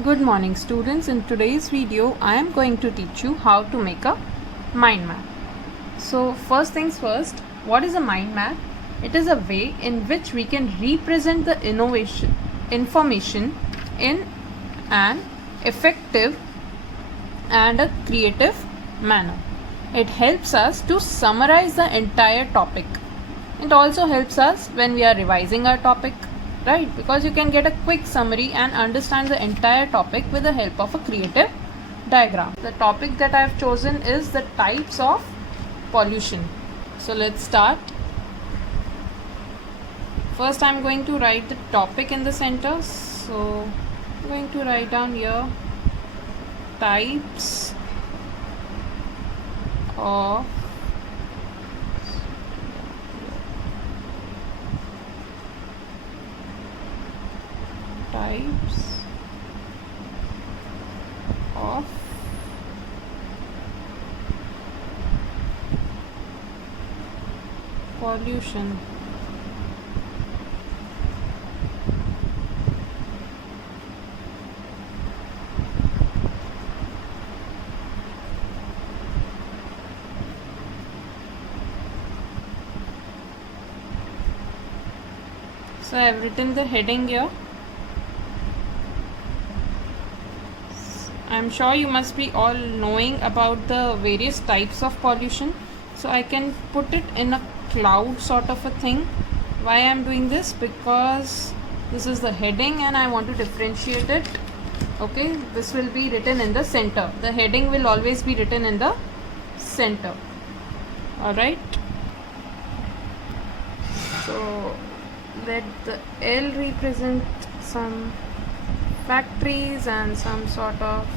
Good morning students. In today's video I am going to teach you how to make a mind map. So first things first, what is a mind map? It is a way in which we can represent the information in an effective and a creative manner. It helps us to summarize the entire topic. It also helps us when we are revising our topic, right? Because you can get a quick summary and understand the entire topic with the help of a creative diagram. The topic that I have chosen is the types of pollution. So let's start. First I'm going to write the topic in the center. So I'm going to write down here types of pollution. So I have written the heading here. I am sure you must be all knowing about the various types of pollution. So I can put it in a cloud sort of a thing. Why I am doing this? Because this is the heading and I want to differentiate it. Okay, this will be written in the center. The heading will always be written in the center. Alright. So let the L represent some factories and some sort of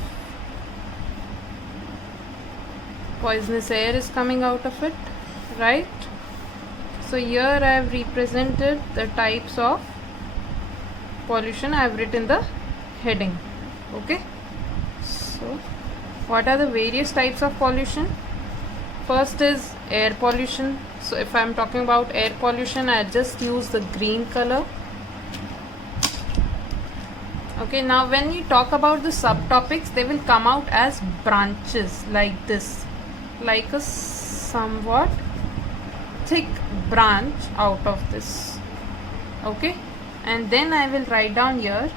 poisonous air is coming out of it, right? So here I have represented the types of pollution. I have written the heading. Okay, so what are the various types of pollution? First is air pollution. So if I am talking about air pollution, I just use the green color. Okay, now when you talk about the subtopics, they will come out as branches like this, like a somewhat thick branch out of this. Okay, and then I will write down here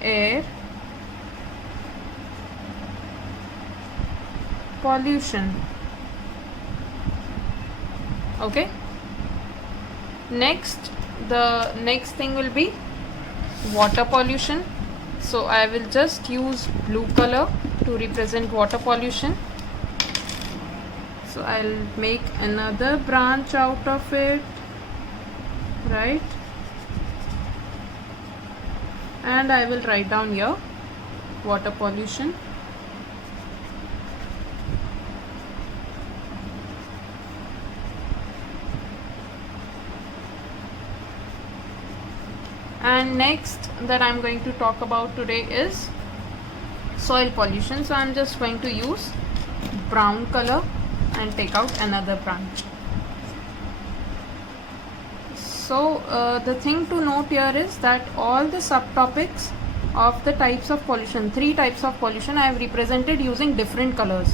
air pollution. Okay, the next thing will be water pollution. So I will just use blue color to represent water pollution. So I'll make another branch out of it, right? And I will write down here water pollution. And next that I'm going to talk about today is soil pollution. So I'm just going to use brown color and take out another branch. So the thing to note here is that all the subtopics of the types of pollution, 3 types of pollution, I have represented using different colors.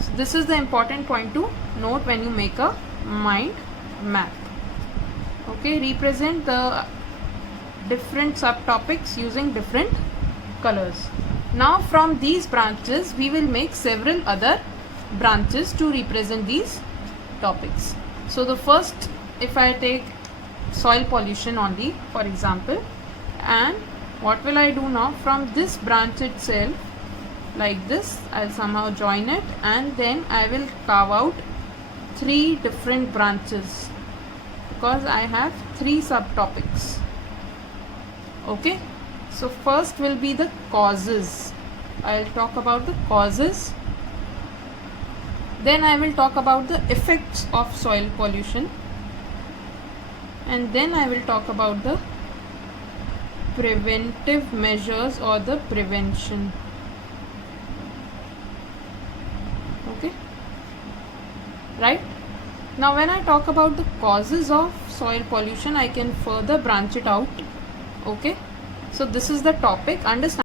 So this is the important point to note when you make a mind map. Okay, represent the different subtopics using different colors. Now from these branches we will make several other branches to represent these topics. So the first, if I take soil pollution only for example, and what will I do now? From this branch itself, like this, I'll somehow join it and then I will carve out 3 different branches because I have 3 subtopics. Okay, so first will be the causes. I'll talk about the causes. Then I will talk about the effects of soil pollution. And then I will talk about the preventive measures or the prevention. Okay, right? Now when I talk about the causes of soil pollution, I can further branch it out. Okay, so this is the topic. Understand